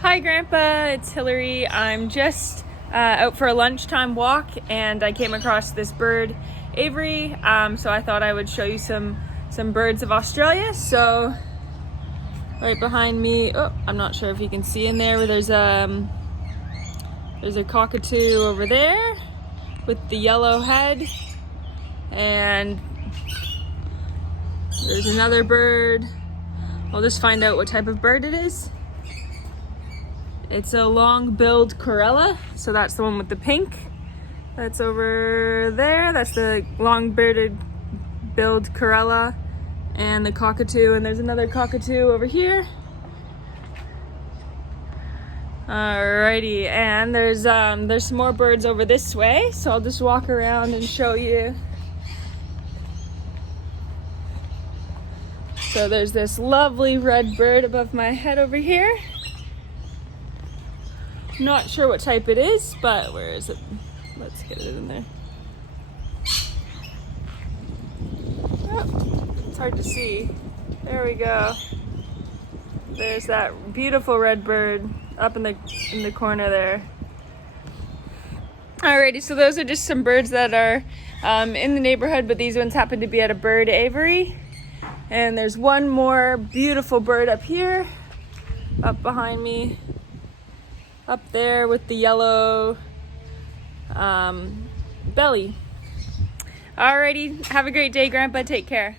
Hi Grandpa, it's Hillary. I'm just out for a lunchtime walk and I came across this bird, Avery, so I thought I would show you some birds of Australia. So right behind me, oh, I'm not sure if you can see in there, but there's a cockatoo over there with the yellow head, and there's another bird. I'll just find out what type of bird it is. It's a long-billed corella, so that's the one with the pink. That's over there. That's the long-billed corella and the cockatoo, and there's another cockatoo over here. Alrighty, and there's some more birds over this way, so I'll just walk around and show you. So there's this lovely red bird above my head over here. Not sure what type it is, but where is it? Let's get it in there. Oh, it's hard to see. There we go. There's that beautiful red bird up in the corner there. Alrighty, so those are just some birds that are in the neighborhood, but these ones happen to be at a bird aviary. And there's one more beautiful bird up here, up behind me. Up there with the yellow belly. Alrighty, have a great day, Grandpa. Take care.